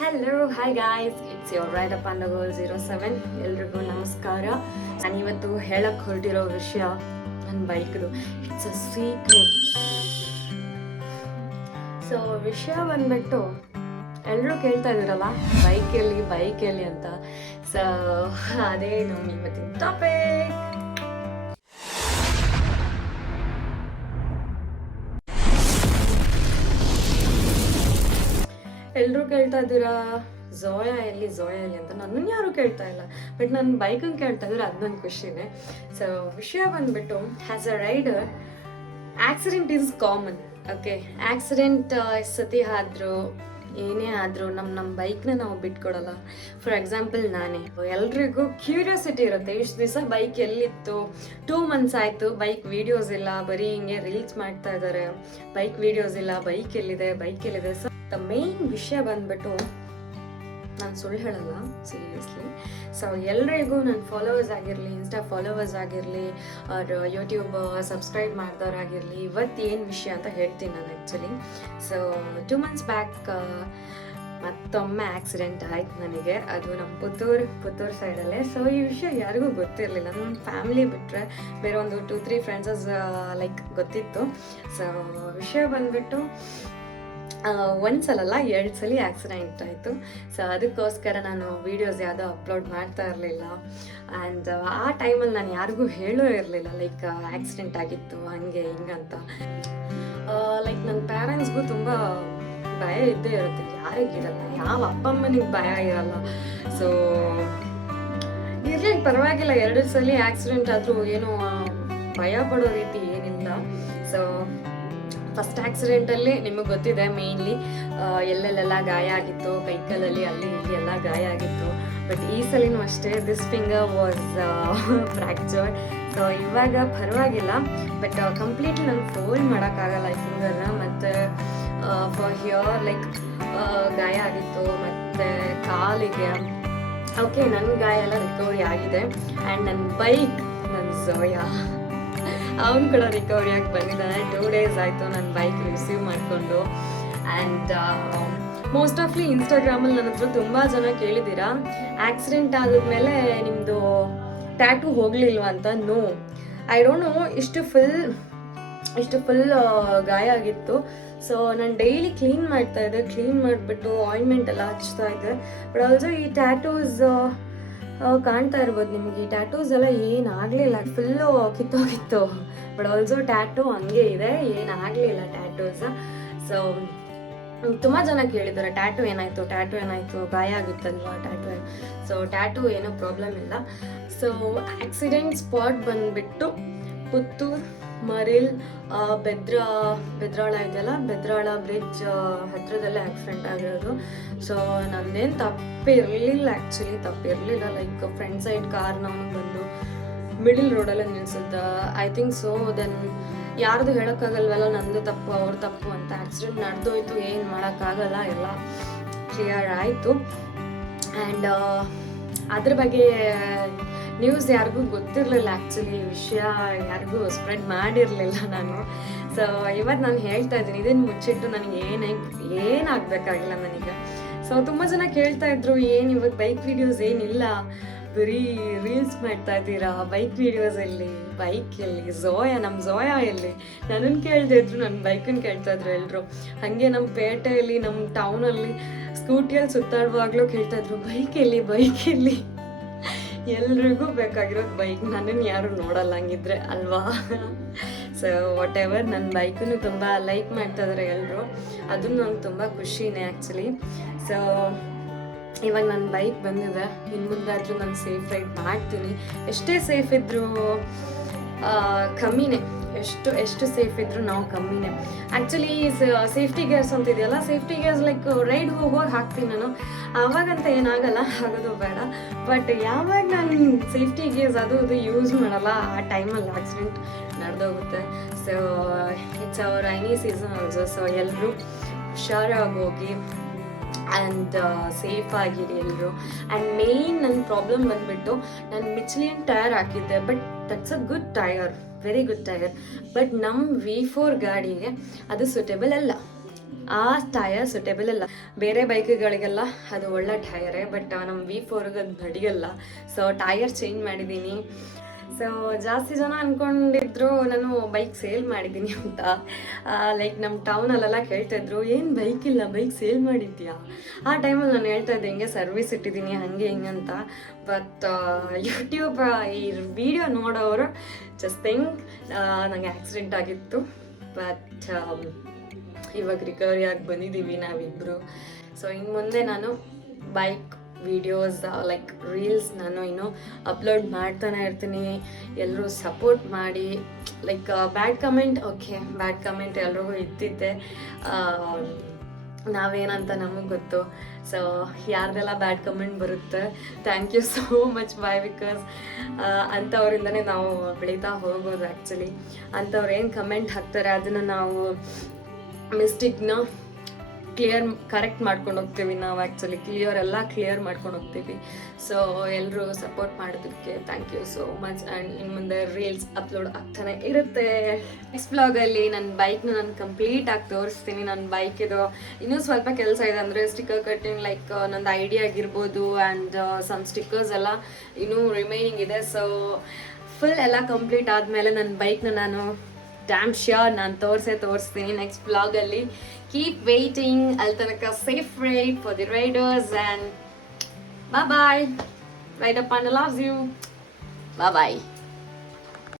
Hello hi guys, it's your ride up on the goal 07. ಎಲ್ರಿಗೂ ನಮಸ್ಕಾರ. ನಾನಿವತ್ತು ಹೇಳಕ್ಕೆ ಹೊರಟಿರೋ ವಿಷಯ ನನ್ನ ಬೈಕ್ದು. It's a secret. ಸೊ ವಿಷಯ ಬಂದ್ಬಿಟ್ಟು ಎಲ್ಲರೂ ಕೇಳ್ತಾ ಇದ್ದೀರಲ್ಲ ಬೈಕ್ ಎಲ್ಲಿ ಅಂತ. ಸೊ ಅದೇ ನಮ್ಮ ಇವತ್ತಿನ ಟಾಪಿಕ್. ಎಲ್ಲರೂ ಕೇಳ್ತಾ ಇದ್ದೀರಾ ಝೋಯಾ ಎಲ್ಲಿ ಅಂತ. ನನ್ನನ್ನು ಯಾರು ಕೇಳ್ತಾ ಇಲ್ಲ, ಬಟ್ ನನ್ನ ಬೈಕನ್ನು ಕೇಳ್ತಾ ಇದ್ರೆ ಅದು ನನ್ನ ಖುಷಿನೇ. ಸೊ ವಿಷಯ ಬಂದ್ಬಿಟ್ಟು, as a rider accident is common. Okay, accident ಸತಿ ಆದರೂ ಏನೇ ಆದರೂ ನಮ್ಮ ಬೈಕ್ನ ನಾವು ಬಿಟ್ಕೊಡಲ್ಲ. ಫಾರ್ ಎಕ್ಸಾಂಪಲ್ ನಾನೇ, ಎಲ್ರಿಗೂ ಕ್ಯೂರಿಯಾಸಿಟಿ ಇರುತ್ತೆ, ಇಷ್ಟು ದಿವಸ ಬೈಕ್ ಎಲ್ಲಿತ್ತು, 2 months ಆಯಿತು ಬೈಕ್ ವೀಡಿಯೋಸ್ ಇಲ್ಲ, ಬರೀ ಹಿಂಗೆ ರೀಲ್ಸ್ ಮಾಡ್ತಾ ಇದ್ದಾರೆ, ಬೈಕ್ ವೀಡಿಯೋಸ್ ಇಲ್ಲ, ಬೈಕ್ ಎಲ್ಲಿದೆ. ಸೊ ದ ಮೇನ್ ವಿಷಯ ಬಂದ್ಬಿಟ್ಟು, ನಾನು ಸುಳ್ಳು ಹೇಳಲ್ಲ, ಸೀರಿಯಸ್ಲಿ. ಸೊ ಎಲ್ರಿಗೂ ನನ್ನ ಫಾಲೋವರ್ಸ್ ಆಗಿರಲಿ, ಇನ್ಸ್ಟಾ ಫಾಲೋವರ್ಸ್ ಆಗಿರಲಿ, ಅವ್ರ ಯೂಟ್ಯೂಬ್ ಸಬ್ಸ್ಕ್ರೈಬ್ ಮಾಡಿದವರಾಗಿರಲಿ, ಇವತ್ತು ಏನು ವಿಷಯ ಅಂತ ಹೇಳ್ತೀನಿ ನಾನು ಆ್ಯಕ್ಚುಲಿ. ಸೊ 2 months ಬ್ಯಾಕ್ ಮತ್ತೊಮ್ಮೆ ಆಕ್ಸಿಡೆಂಟ್ ಆಯ್ತು ನನಗೆ. ಅದು ನಮ್ಮ ಪುತ್ತೂರು ಸೈಡಲ್ಲೇ. ಸೊ ಈ ವಿಷಯ ಯಾರಿಗೂ ಗೊತ್ತಿರಲಿಲ್ಲ, ನನ್ನ ಫ್ಯಾಮಿಲಿ ಬಿಟ್ಟರೆ ಬೇರೆ ಒಂದು 2-3 ಫ್ರೆಂಡ್ಸಸ್ ಲೈಕ್ ಗೊತ್ತಿತ್ತು. ಸೊ ವಿಷಯ ಬಂದ್ಬಿಟ್ಟು, ಒಂದ್ಸಲಲ್ಲ 2 ಸಲ ಆಕ್ಸಿಡೆಂಟ್ ಆಯಿತು. ಸೊ ಅದಕ್ಕೋಸ್ಕರ ನಾನು ವೀಡಿಯೋಸ್ ಯಾವುದೋ ಅಪ್ಲೋಡ್ ಮಾಡ್ತಾ ಇರಲಿಲ್ಲ. ಆ್ಯಂಡ್ ಆ ಟೈಮಲ್ಲಿ ನಾನು ಯಾರಿಗೂ ಹೇಳೋ ಇರಲಿಲ್ಲ, ಲೈಕ್ ಆಕ್ಸಿಡೆಂಟ್ ಆಗಿತ್ತು ಹಂಗೆ ಹಿಂಗಂತ. ಲೈಕ್ ನನ್ನ ಪ್ಯಾರೆಂಟ್ಸ್ಗೂ ತುಂಬ ಭಯ ಇದ್ದೇ ಇರುತ್ತೆ, ಯಾರಿಗಿರಲ್ಲ, ಯಾವ ಅಪ್ಪ ಅಮ್ಮನಿಗೆ ಭಯ ಇರಲ್ಲ. ಸೊ ಇರ್ಲಿಕ್ಕೆ ಪರವಾಗಿಲ್ಲ, 2 ಸಲ ಆಕ್ಸಿಡೆಂಟ್ ಆದರೂ ಏನೋ ಭಯ ಪಡೋ ರೀತಿ ಏನಿಲ್ಲ. ಸೊ ಫಸ್ಟ್ ಆಕ್ಸಿಡೆಂಟಲ್ಲಿ ನಿಮಗೆ ಗೊತ್ತಿದೆ, ಮೇಯ್ನ್ಲಿ ಎಲ್ಲೆಲ್ಲೆಲ್ಲ ಗಾಯ ಆಗಿತ್ತು, ಕೈಕಾಲಲ್ಲಿ ಅಲ್ಲಿ ಇಲ್ಲಿ ಎಲ್ಲ ಗಾಯ ಆಗಿತ್ತು. ಬಟ್ ಈ ಸಲಿನೂ ಅಷ್ಟೇ, this finger was fracture. So ಇವಾಗ ಪರವಾಗಿಲ್ಲ, ಬಟ್ ಕಂಪ್ಲೀಟ್ಲಿ ನಂಗೆ ಫೋಲ್ಡ್ ಮಾಡೋಕ್ಕಾಗಲ್ಲ ಈ ಫಿಂಗರ್ನ. ಮತ್ತು ಫಾರ್ ಹಿಯರ್ ಲೈಕ್ ಗಾಯ ಆಗಿತ್ತು, ಮತ್ತು ಕಾಲಿಗೆ. ಓಕೆ, ನನ್ನ ಗಾಯ ಎಲ್ಲ ರಿಕವರಿ ಆಗಿದೆ. ಆ್ಯಂಡ್ ನನ್ನ ಬೈಕ್, ನನ್ನ ಝೋಯಾ, ಅವನು ಕೂಡ ರಿಕವರಿ ಆಗಿ ಬಂದಿದ್ದಾನೆ. 2 days ಆಯಿತು ನನ್ನ ಬೈಕ್ ರಿಸೀವ್ ಮಾಡಿಕೊಂಡು. ಆ್ಯಂಡ್ ಮೋಸ್ಟ್ ಆಫ್ಲಿ ಇನ್ಸ್ಟಾಗ್ರಾಮಲ್ಲಿ ನನ್ನ ಹತ್ರ ತುಂಬ ಜನ ಕೇಳಿದ್ದೀರಾ, ಆಕ್ಸಿಡೆಂಟ್ ಆದಮೇಲೆ ನಿಮ್ಮದು ಟ್ಯಾಟೂ ಹೋಗಲಿಲ್ವ ಅಂತ. ನೋ, ಐ ಡೋಂಟ್ ನೋ, ಇಷ್ಟು ಫುಲ್ ಗಾಯ ಆಗಿತ್ತು. ಸೊ ನಾನು ಡೈಲಿ ಕ್ಲೀನ್ ಮಾಡ್ತಾಯಿದ್ದೆ, ಕ್ಲೀನ್ ಮಾಡಿಬಿಟ್ಟು ಆಯಿಂಟ್ಮೆಂಟ್ ಎಲ್ಲ ಹಚ್ತಾ ಇದ್ದೆ. ಬಟ್ ಆಲ್ಸೋ ಈ ಟ್ಯಾಟೂಸ್ ಕಾಣ್ತಾ ಇರ್ಬೋದು ನಿಮಗೆ, ಈ ಟ್ಯಾಟೂಸ್ ಎಲ್ಲ ಏನಾಗಲಿಲ್ಲ, ಫುಲ್ಲು ಕಿತ್ತೋಗಿತ್ತು. ಬಟ್ ಆಲ್ಸೋ ಟ್ಯಾಟೂ ಹಂಗೆ ಇದೆ, ಏನಾಗಲಿಲ್ಲ ಟ್ಯಾಟೂಸ್. ಸೊ ತುಂಬ ಜನ ಕೇಳಿದ್ದಾರೆ ಟ್ಯಾಟೂ ಏನಾಯಿತು, ಗಾಯ ಆಗಿತ್ತಲ್ವಾ ಟ್ಯಾಟೂ. ಸೊ ಟ್ಯಾಟೂ ಏನೂ ಪ್ರಾಬ್ಲಮ್ ಇಲ್ಲ. ಸೊ ಆಕ್ಸಿಡೆಂಟ್ ಸ್ಪಾಟ್ ಬಂದುಬಿಟ್ಟು ಪುತ್ತೂರು, ಮರಿಲ್, ಬೆದ್ರಾಳ ಇದೆಯಲ್ಲ, ಬೆದ್ರಾಳ ಬ್ರಿಡ್ಜ್ ಹತ್ರದಲ್ಲೇ ಆಕ್ಸಿಡೆಂಟ್ ಆಗಿರೋದು. ಸೊ ನಂದೇನು ತಪ್ಪಿರಲಿಲ್ಲ, ಲೈಕ್ ಫ್ರಂಟ್ ಸೈಡ್ ಕಾರ್ ನಮಗೆ ಬಂದು ಮಿಡಿಲ್ ರೋಡಲ್ಲೇ ನಿಲ್ಸಿದ್ದ, ಐ ಥಿಂಕ್ ಸೊ. ದೆನ್ ಯಾರ್ದು ಹೇಳೋಕ್ಕಾಗಲ್ವಲ್ಲ, ನಂದು ತಪ್ಪು ಅವ್ರ ತಪ್ಪು ಅಂತ. ಆಕ್ಸಿಡೆಂಟ್ ನಡೆದೋಯ್ತು, ಏನು ಮಾಡೋಕ್ಕಾಗಲ್ಲ, ಎಲ್ಲ ಕ್ಲಿಯರ್ ಆಯಿತು. ಆ್ಯಂಡ್ ಅದ್ರ ಬಗ್ಗೆ ನ್ಯೂಸ್ ಯಾರಿಗೂ ಗೊತ್ತಿರಲಿಲ್ಲ, ಆ್ಯಕ್ಚುಲಿ ವಿಷಯ ಯಾರಿಗೂ ಸ್ಪ್ರೆಡ್ ಮಾಡಿರಲಿಲ್ಲ ನಾನು. ಸೊ ಇವತ್ತು ನಾನು ಹೇಳ್ತಾ ಇದ್ದೀನಿ, ಇದನ್ನು ಮುಚ್ಚಿಟ್ಟು ನನಗೆ ಏನಾಗಬೇಕಾಗಿಲ್ಲ ನನಗೆ. ಸೊ ತುಂಬ ಜನ ಕೇಳ್ತಾ ಇದ್ರು, ಏನು ಇವತ್ತು ಬೈಕ್ ವೀಡಿಯೋಸ್ ಏನಿಲ್ಲ, ಬರೀ ರೀಲ್ಸ್ ಮಾಡ್ತಾ ಇದ್ದೀರಾ, ಬೈಕ್ ವೀಡಿಯೋಸ್ ಎಲ್ಲಿ, ನಮ್ಮ ಝೋಯಾ ಎಲ್ಲಿ. ನನ್ನನ್ನು ಕೇಳ್ತಾ ಇದ್ರು, ನನ್ನ ಬೈಕನ್ನು ಕೇಳ್ತಾ ಇದ್ರು ಎಲ್ಲರೂ. ಹಾಗೆ ನಮ್ಮ ಪೇಟೆಯಲ್ಲಿ, ನಮ್ಮ ಟೌನಲ್ಲಿ ಸ್ಕೂಟಿಯಲ್ಲಿ ಸುತ್ತಾಡುವಾಗಲೂ ಕೇಳ್ತಾ ಇದ್ರು, ಬೈಕ್ ಎಲ್ಲಿ. ಎಲ್ರಿಗೂ ಬೇಕಾಗಿರೋದು ಬೈಕ್, ನನ್ನನ್ನು ಯಾರು ನೋಡಲ್ಲ ಹಂಗಿದ್ರೆ ಅಲ್ವಾ. ಸೊ ವಾಟ್ ಎವರ್, ನನ್ನ ಬೈಕನ್ನು ತುಂಬ ಲೈಕ್ ಮಾಡ್ತಾ ಇದ್ದಾರೆ ಎಲ್ಲರೂ, ಅದು ನಂಗೆ ತುಂಬ ಖುಷಿನೇ ಆ್ಯಕ್ಚುಲಿ. ಸೊ ಇವಾಗ ನನ್ನ ಬೈಕ್ ಬಂದಿದೆ, ಇನ್ನು ಮುಂದಾದರೂ ನಾನು ಸೇಫ್ ರೈಡ್ ಮಾಡ್ತೀನಿ. ಎಷ್ಟೇ ಸೇಫ್ ಇದ್ದರೂ ಕಮ್ಮಿನೇ, ಎಷ್ಟು ಸೇಫ್ ಇದ್ದರೂ ನಾವು ಕಮ್ಮಿನೇ. ಆ್ಯಕ್ಚುಲಿ ಸೇಫ್ಟಿ ಗೇರ್ಸ್ ಅಂತ ಇದೆಯಲ್ಲ, ಸೇಫ್ಟಿ ಗೇರ್ಸ್ ಲೈಕ್ ರೈಡ್ ಹೋಗುವಾಗ ಹಾಕ್ತೀನಿ ನಾನು, ಆವಾಗಂತ ಏನಾಗಲ್ಲ, ಆಗೋದು ಬೇಡ. ಬಟ್ ಯಾವಾಗ ನಾನು ಸೇಫ್ಟಿ ಗೇರ್ಸ್ ಅದು ಯೂಸ್ ಮಾಡಲ್ಲ, ಆ ಟೈಮಲ್ಲಿ ಆಕ್ಸಿಡೆಂಟ್ ನಡೆದೋಗುತ್ತೆ. So it's our rainy season also. So ಎಲ್ಲರೂ ಹುಷಾರಾಗಿ ಹೋಗಿ ಆ್ಯಂಡ್ ಸೇಫ್ ಆಗಿರಿ ಎಲ್ಲರೂ. ಆ್ಯಂಡ್ ಮೇಯ್ನ್ ನನ್ನ ಪ್ರಾಬ್ಲಮ್ ಬಂದುಬಿಟ್ಟು, ನಾನು ಮಿಚ್ಲಿನ್ ಟೈರ್ ಹಾಕಿದ್ದೆ, but that's a good tyre, very good tyre. But ನಮ್ಮ V4 ಗಾಡಿಗೆ ಅದು ಸೂಟೇಬಲ್ ಅಲ್ಲ. ಆ ಟಯರ್ ಸುಟೇಬಲ್ ಅಲ್ಲ. ಬೇರೆ ಬೈಕ್ಗಳಿಗೆಲ್ಲ ಅದು ಒಳ್ಳೆ ಟಯರೇ, ಬಟ್ ನಮ್ಮ V4ಗೆ ಅದು ನಡೆಯಲ್ಲ. ಸೊ ಟಯರ್ ಚೇಂಜ್ ಮಾಡಿದ್ದೀನಿ. ಸೊ ಜಾಸ್ತಿ ಜನ ಅಂದ್ಕೊಂಡಿದ್ರು ನಾನು ಬೈಕ್ ಸೇಲ್ ಮಾಡಿದ್ದೀನಿ ಅಂತ. ಲೈಕ್ ನಮ್ಮ ಟೌನಲ್ಲೆಲ್ಲ ಕೇಳ್ತಾಯಿದ್ರು, ಏನು ಬೈಕ್ ಇಲ್ಲ, ಬೈಕ್ ಸೇಲ್ ಮಾಡಿದ್ಯಾ? ಆ ಟೈಮಲ್ಲಿ ನಾನು ಹೇಳ್ತಾ ಇದ್ದೆ ಹಿಂಗೆ ಸರ್ವಿಸ್ ಇಟ್ಟಿದ್ದೀನಿ ಹಾಗೆ ಹಿಂಗೆ ಅಂತ. ಬಟ್ ಯೂಟ್ಯೂಬ್ ಈ ವಿಡಿಯೋ ನೋಡೋರು ಜಸ್ಟ್ ಥಿಂಕ್ ನನಗೆ ಆಕ್ಸಿಡೆಂಟ್ ಆಗಿತ್ತು. ಬಟ್ ಇವಾಗ ರಿಕವರಿ ಆಗಿ ಬಂದಿದ್ದೀವಿ ನಾವಿಬ್ಬರು. ಸೊ ಇನ್ನು ಮುಂದೆ ನಾನು ಬೈಕ್ ವಿಡಿಯೋಸ್ ಲೈಕ್ ರೀಲ್ಸ್ ನಾನು ಇನ್ನೂ ಅಪ್ಲೋಡ್ ಮಾಡ್ತಾನೆ ಇರ್ತೀನಿ. ಎಲ್ಲರೂ ಸಪೋರ್ಟ್ ಮಾಡಿ. Like bad comment, okay bad comment ಎಲ್ರಿಗೂ ಇದ್ದಿದ್ದೆ, ನಾವೇನಂತ ನಮಗೆ ಗೊತ್ತು. ಸೊ ಯಾರ್ದೆಲ್ಲ ಬ್ಯಾಡ್ ಕಮೆಂಟ್ ಬರುತ್ತೆ, thank you so much bye. Because ಅಂಥವ್ರಿಂದನೇ ನಾವು ಬೆಳೀತಾ ಹೋಗೋದು ಆ್ಯಕ್ಚುಲಿ. ಅಂಥವ್ರು ಏನು ಕಮೆಂಟ್ ಹಾಕ್ತಾರೆ ಅದನ್ನು ನಾವು ಮಿಸ್ಟೇಕ್ನ ಕರೆಕ್ಟ್ ಮಾಡ್ಕೊಂಡು ಹೋಗ್ತೀವಿ ನಾವು. ಆ್ಯಕ್ಚುಲಿ ಕ್ಲಿಯರ್ ಮಾಡ್ಕೊಂಡು ಹೋಗ್ತೀವಿ. ಸೊ ಎಲ್ಲರೂ ಸಪೋರ್ಟ್ ಮಾಡೋದಕ್ಕೆ thank you so much. And ಇನ್ನು ಮುಂದೆ ರೀಲ್ಸ್ ಅಪ್ಲೋಡ್ ಆಗ್ತಾನೆ ಇರುತ್ತೆ. ನೆಕ್ಸ್ಟ್ ಬ್ಲಾಗಲ್ಲಿ ನನ್ನ ಬೈಕ್ನ ನಾನು ಕಂಪ್ಲೀಟ್ ಆಗಿ ತೋರಿಸ್ತೀನಿ. ನನ್ನ ಬೈಕಿದು ಇನ್ನೂ ಸ್ವಲ್ಪ ಕೆಲಸ ಇದೆ, ಅಂದರೆ ಸ್ಟಿಕ್ಕರ್ ಕಟ್ಟಿಂಗ್, ಲೈಕ್ ನಂದು ಐಡಿಯಾ ಆಗಿರ್ಬೋದು ಆ್ಯಂಡ್ ಸಮ್ ಸ್ಟಿಕ್ಕರ್ಸ್ ಎಲ್ಲ ಇನ್ನೂ ರಿಮೈನಿಂಗ್ ಇದೆ. ಸೊ ಫುಲ್ ಎಲ್ಲ ಕಂಪ್ಲೀಟ್ ಆದಮೇಲೆ ನನ್ನ ಬೈಕ್ನ ನಾನು ಡ್ಯಾಮ್ ಶ್ಯೂರ್ ನಾನು ತೋರಿಸ್ತೀನಿ ನೆಕ್ಸ್ಟ್ ಬ್ಲಾಗಲ್ಲಿ. Keep waiting. ಅಲ್ಲಿ ತನಕ safe ride for the riders and bye. ರೈಡಪ್ಪ ಲವ್ಸ್ ಯು. ಬಾಯ್.